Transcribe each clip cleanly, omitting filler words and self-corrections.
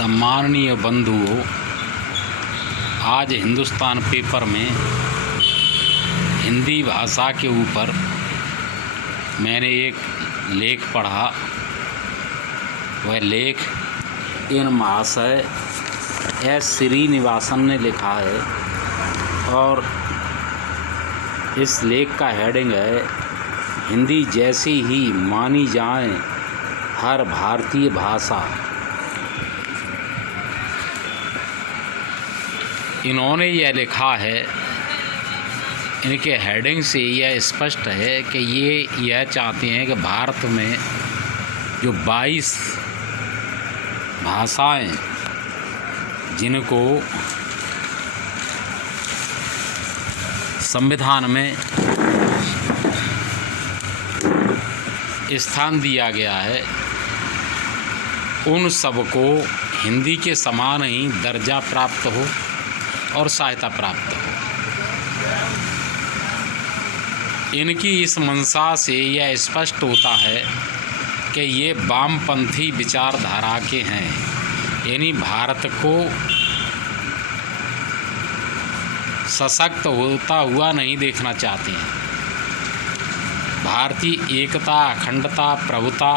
सम्माननीय बंधुओं, आज हिंदुस्तान पेपर में हिंदी भाषा के ऊपर मैंने एक लेख पढ़ा। वह लेख इन महाशय एस श्रीनिवासन ने लिखा है और इस लेख का हेडिंग है, हिंदी जैसी ही मानी जाए हर भारतीय भाषा। इन्होंने यह लिखा है, इनके हेडिंग से यह स्पष्ट है कि यह चाहते हैं कि भारत में जो 22 भाषाएं जिनको संविधान में स्थान दिया गया है, उन सबको हिंदी के समान ही दर्जा प्राप्त हो और सहायता प्राप्त हो। इनकी इस मंशा से यह स्पष्ट होता है कि ये वामपंथी विचारधारा के हैं, यानी भारत को सशक्त होता हुआ नहीं देखना चाहते हैं। भारतीय एकता, अखंडता, प्रभुता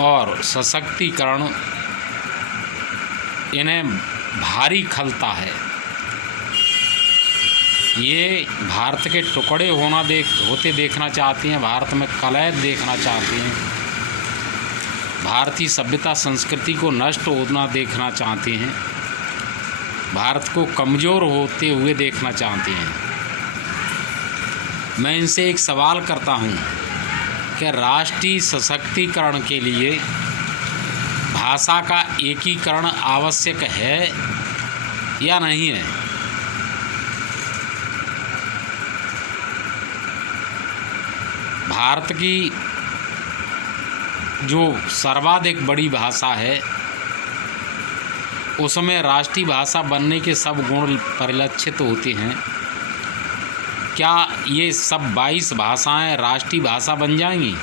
और सशक्तिकरण इन्हें भारी खलता है। ये भारत के टुकड़े होते देखना चाहते हैं, भारत में कलह देखना चाहते हैं, भारतीय सभ्यता संस्कृति को नष्ट होना देखना चाहते हैं, भारत को कमज़ोर होते हुए देखना चाहते हैं। मैं इनसे एक सवाल करता हूँ कि राष्ट्रीय सशक्तिकरण के लिए भाषा का एकीकरण आवश्यक है या नहीं है? भारत की जो सर्वाधिक बड़ी भाषा है उसमें राष्ट्रीय भाषा बनने के सब गुण परिलक्षित होते हैं। क्या ये सब 22 भाषाएं राष्ट्रीय भाषा बन जाएंगी?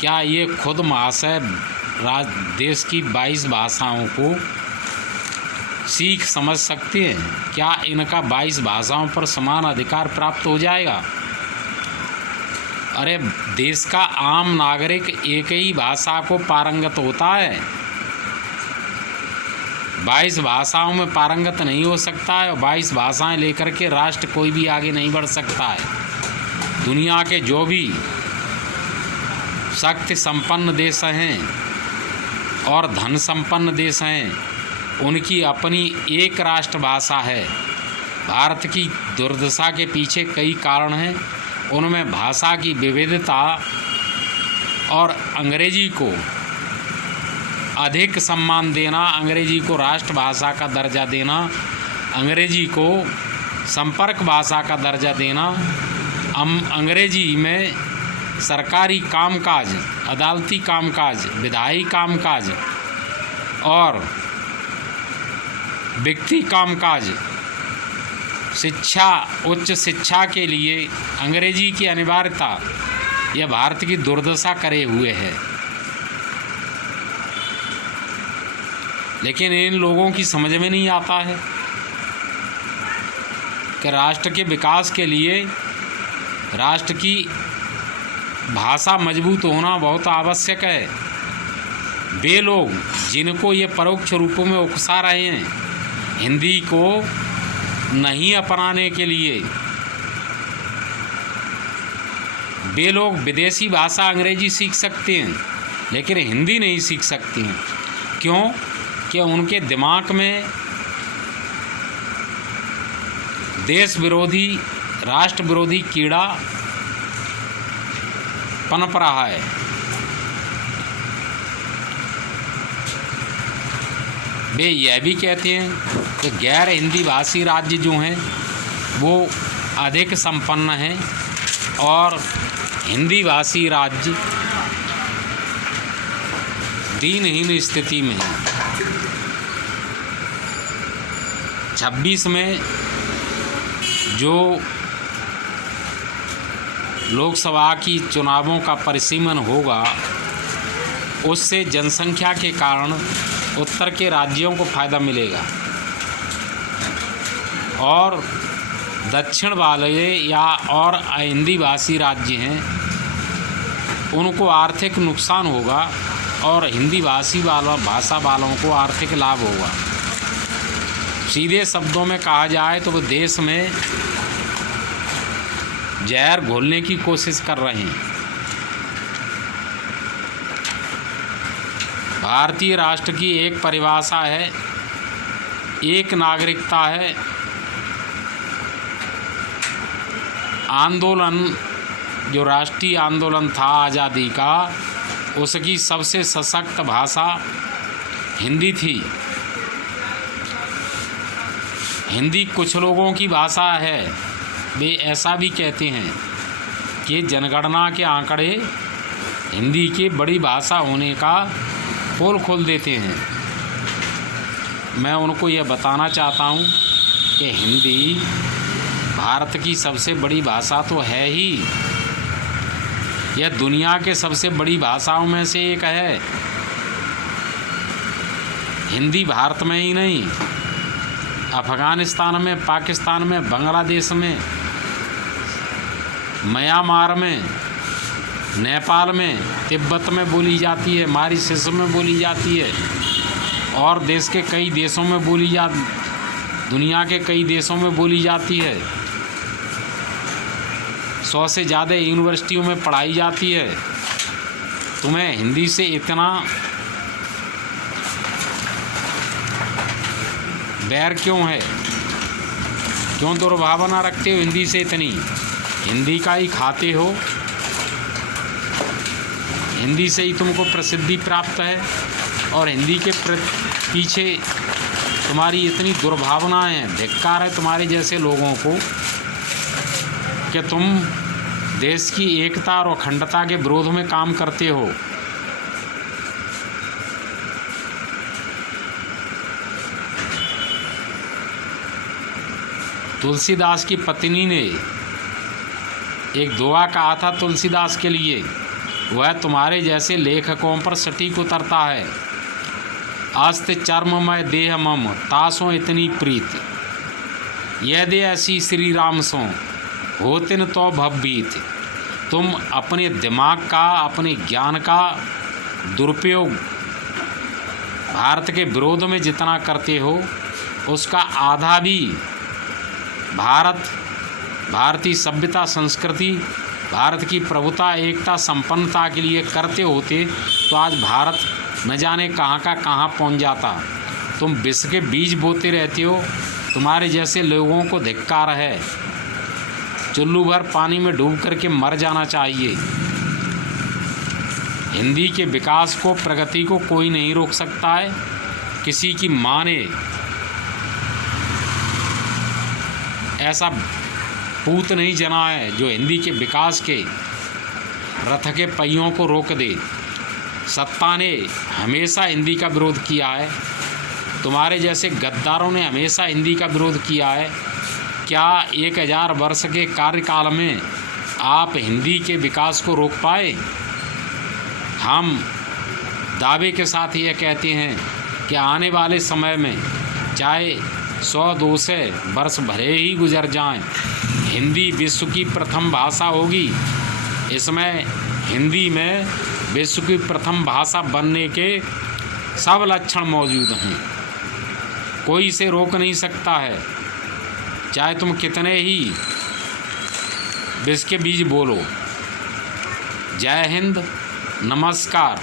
क्या ये खुद महाशय देश की 22 भाषाओं को सीख समझ सकते हैं? क्या इनका 22 भाषाओं पर समान अधिकार प्राप्त हो जाएगा? अरे देश का आम नागरिक एक ही भाषा को पारंगत होता है, 22 भाषाओं में पारंगत नहीं हो सकता है। और 22 भाषाएं लेकर के राष्ट्र कोई भी आगे नहीं बढ़ सकता है। दुनिया के जो भी शक्ति संपन्न देश हैं और धन संपन्न देश हैं, उनकी अपनी एक राष्ट्रभाषा है। भारत की दुर्दशा के पीछे कई कारण हैं, उनमें भाषा की विविधता और अंग्रेजी को अधिक सम्मान देना, अंग्रेजी को राष्ट्रभाषा का दर्जा देना, अंग्रेजी को संपर्क भाषा का दर्जा देना, अंग्रेजी में सरकारी कामकाज, अदालती कामकाज, विधायी कामकाज और व्यक्ति कामकाज, शिक्षा, उच्च शिक्षा के लिए अंग्रेजी की अनिवार्यता, यह भारत की दुर्दशा करे हुए है। लेकिन इन लोगों की समझ में नहीं आता है कि राष्ट्र के विकास के लिए राष्ट्र की भाषा मजबूत होना बहुत आवश्यक है। वे लोग जिनको ये परोक्ष रूपों में उकसा रहे हैं हिंदी को नहीं अपनाने के लिए, वे लोग विदेशी भाषा अंग्रेजी सीख सकते हैं लेकिन हिंदी नहीं सीख सकते हैं। क्यों? कि उनके दिमाग में देश विरोधी, राष्ट्र विरोधी कीड़ा पनप रहा है। वे यह भी कहते हैं कि गैर हिंदी भाषी राज्य जो हैं वो अधिक संपन्न हैं और हिंदी भाषी राज्य दीनहीन स्थिति में हैं। 26 में जो लोकसभा की चुनावों का परिसीमन होगा उससे जनसंख्या के कारण उत्तर के राज्यों को फ़ायदा मिलेगा और दक्षिण वाले या और हिंदी भाषी राज्य हैं उनको आर्थिक नुकसान होगा और हिंदी भाषा वालों को आर्थिक लाभ होगा। सीधे शब्दों में कहा जाए तो वो देश में जहर घोलने की कोशिश कर रहे हैं। भारतीय राष्ट्र की एक परिभाषा है, एक नागरिकता है। आंदोलन जो राष्ट्रीय आंदोलन था आज़ादी का, उसकी सबसे सशक्त भाषा हिंदी थी। हिंदी कुछ लोगों की भाषा है, वे ऐसा भी कहते हैं कि जनगणना के आंकड़े हिंदी की बड़ी भाषा होने का पोल खोल देते हैं। मैं उनको यह बताना चाहता हूँ कि हिंदी भारत की सबसे बड़ी भाषा तो है ही, यह दुनिया के सबसे बड़ी भाषाओं में से एक है। हिंदी भारत में ही नहीं, अफ़गानिस्तान में, पाकिस्तान में, बांग्लादेश में, म्यांमार में, नेपाल में, तिब्बत में बोली जाती है, मॉरिशस में बोली जाती है और देश के कई देशों में दुनिया के कई देशों में बोली जाती है। 100 से ज़्यादा यूनिवर्सिटियों में पढ़ाई जाती है। तुम्हें हिंदी से इतना बैर क्यों है? क्यों दुर्भावना रखते हो हिंदी से इतनी? हिंदी का ही खाते हो, हिंदी से ही तुमको प्रसिद्धि प्राप्त है और हिंदी के पीछे तुम्हारी इतनी दुर्भावनाएं हैं। धिक्कार है तुम्हारे जैसे लोगों को कि तुम देश की एकता और अखंडता के विरोध में काम करते हो। तुलसीदास की पत्नी ने एक दुआ कहा था तुलसीदास के लिए, वह तुम्हारे जैसे लेखकों पर सटीक उतरता है। अस्त चर्ममय देह मम तासों इतनी प्रीत, यदि ऐसी श्री राम सो होतिन तो भवभीत। तुम अपने दिमाग का, अपने ज्ञान का दुरुपयोग भारत के विरोध में जितना करते हो, उसका आधा भी भारतीय सभ्यता, संस्कृति, भारत की प्रभुता, एकता, संपन्नता के लिए करते होते तो आज भारत न जाने कहाँ का कहाँ पहुँच जाता। तुम विष के बीज बोते रहते हो। तुम्हारे जैसे लोगों को धिक्कार है। चुल्लू भर पानी में डूब करके मर जाना चाहिए। हिंदी के विकास को, प्रगति को कोई नहीं रोक सकता है। किसी की माँ ने ऐसा पूत नहीं जना है जो हिंदी के विकास के रथ के पहियों को रोक दे। सत्ता ने हमेशा हिंदी का विरोध किया है। तुम्हारे जैसे गद्दारों ने हमेशा हिंदी का विरोध किया है। क्या 1000 वर्ष के कार्यकाल में आप हिंदी के विकास को रोक पाए? हम दावे के साथ यह कहते हैं कि आने वाले समय में चाहे 100-200 वर्ष भले ही गुजर जाएं, हिंदी विश्व की प्रथम भाषा होगी। इसमें हिंदी में विश्व की प्रथम भाषा बनने के सब लक्षण मौजूद हैं। कोई इसे रोक नहीं सकता है, चाहे तुम कितने ही विष के बीज बोलो। जय हिंद, नमस्कार।